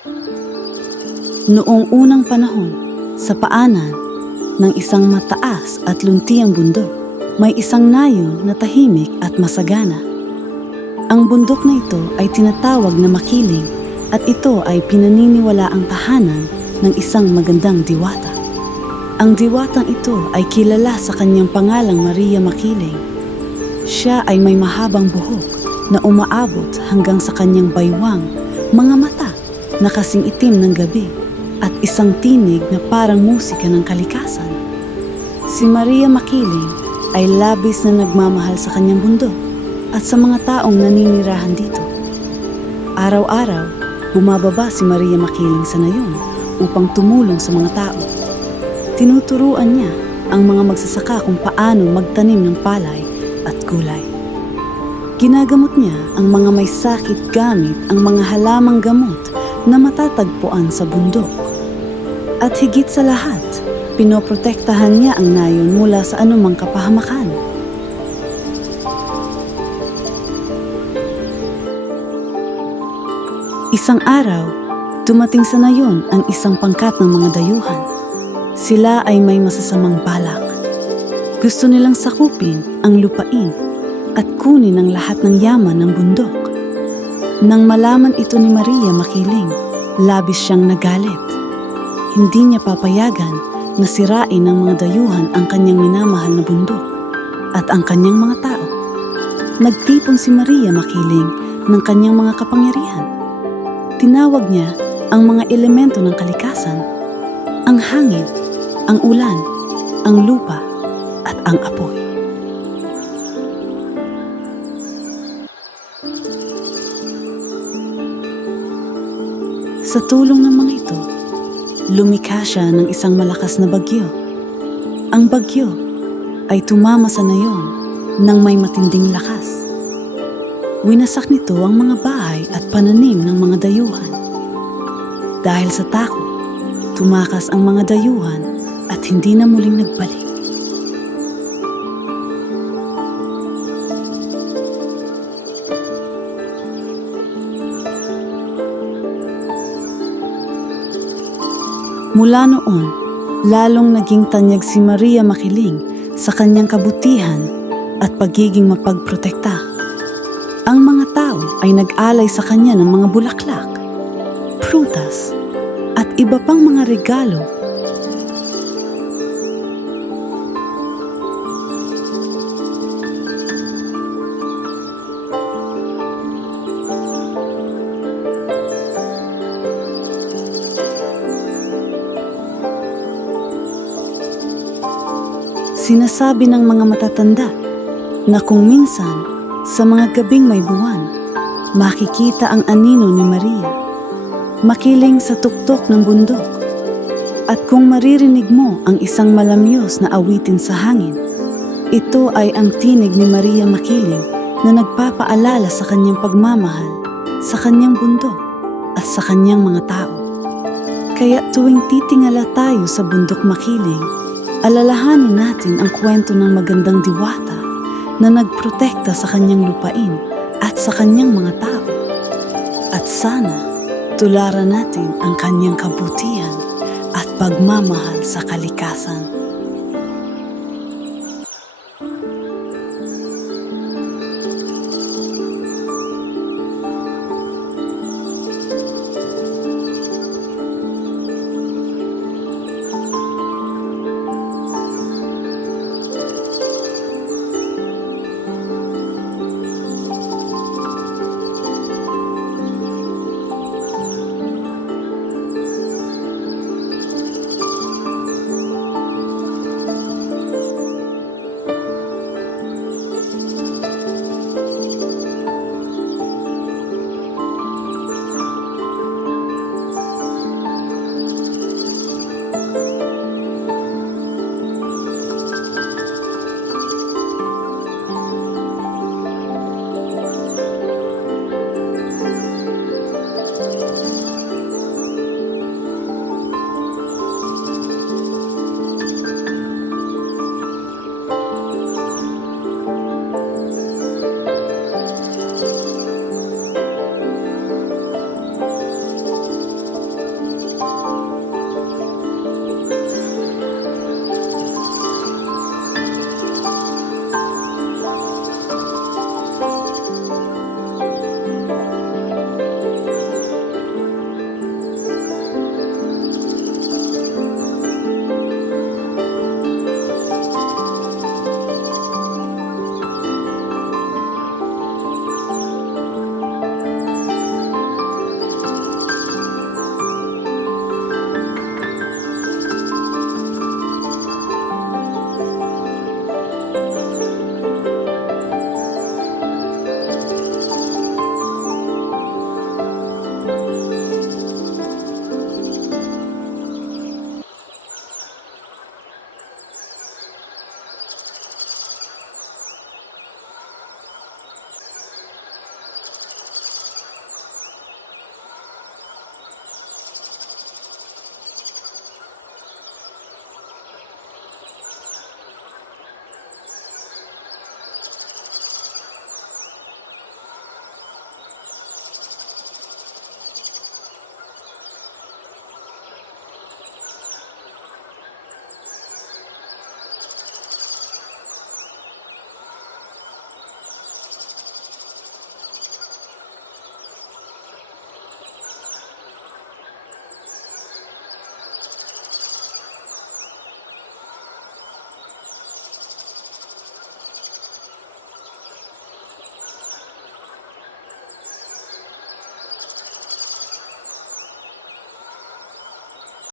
Noong unang panahon, sa paanan ng isang mataas at luntiang bundok, may isang nayon na tahimik at masagana. Ang bundok na ito ay tinatawag na makiling at ito ay pinaniniwala ang tahanan ng isang magandang diwata. Ang diwatang ito ay kilala sa kanyang pangalang Maria Makiling. Siya ay may mahabang buhok na umaabot hanggang sa kanyang baywang, mga mata na kasing itim ng gabi at isang tinig na parang musika ng kalikasan. Si Maria Makiling ay labis na nagmamahal sa kanyang bundok at sa mga taong naninirahan dito. Araw-araw, bumababa si Maria Makiling sa nayon upang tumulong sa mga tao. Tinuturuan niya ang mga magsasaka kung paano magtanim ng palay at gulay. Ginagamot niya ang mga may sakit gamit ang mga halamang gamot na matatagpuan sa bundok. At higit sa lahat, pinoprotektahan niya ang nayon mula sa anumang kapahamakan. Isang araw, dumating sa nayon ang isang pangkat ng mga dayuhan. Sila ay may masasamang balak. Gusto nilang sakupin ang lupain at kunin ang lahat ng yaman ng bundok. Nang malaman ito ni Maria Makiling, labis siyang nagalit. Hindi niya papayagan na sirain ng mga dayuhan ang kanyang minamahal na bundok at ang kanyang mga tao. Nagtipon si Maria Makiling ng kanyang mga kapangyarihan. Tinawag niya ang mga elemento ng kalikasan, ang hangin, ang ulan, ang lupa, at ang apoy. Sa tulong ng mga ito, lumikha siya ng isang malakas na bagyo. Ang bagyo ay tumama sa nayon ng may matinding lakas. Winasak nito ang mga bahay at pananim ng mga dayuhan. Dahil sa takot, tumakas ang mga dayuhan at hindi na muling nagbalik. Mula noon, lalong naging tanyag si Maria Makiling sa kanyang kabutihan at pagiging mapagprotekta. Ang mga tao ay nag-alay sa kanya ng mga bulaklak, prutas, at iba pang mga regalo Sinasabi ng mga matatanda na kung minsan sa mga gabing may buwan, makikita ang anino ni Maria, makiling sa tuktok ng bundok. At kung maririnig mo ang isang malamyos na awitin sa hangin, ito ay ang tinig ni Maria Makiling na nagpapaalala sa kanyang pagmamahal, sa kanyang bundok at sa kanyang mga tao. Kaya tuwing titingala tayo sa bundok makiling, alalahanin natin ang kwento ng magandang diwata na nagprotekta sa kanyang lupain at sa kanyang mga tao. At sana, tularan natin ang kanyang kabutihan at pagmamahal sa kalikasan.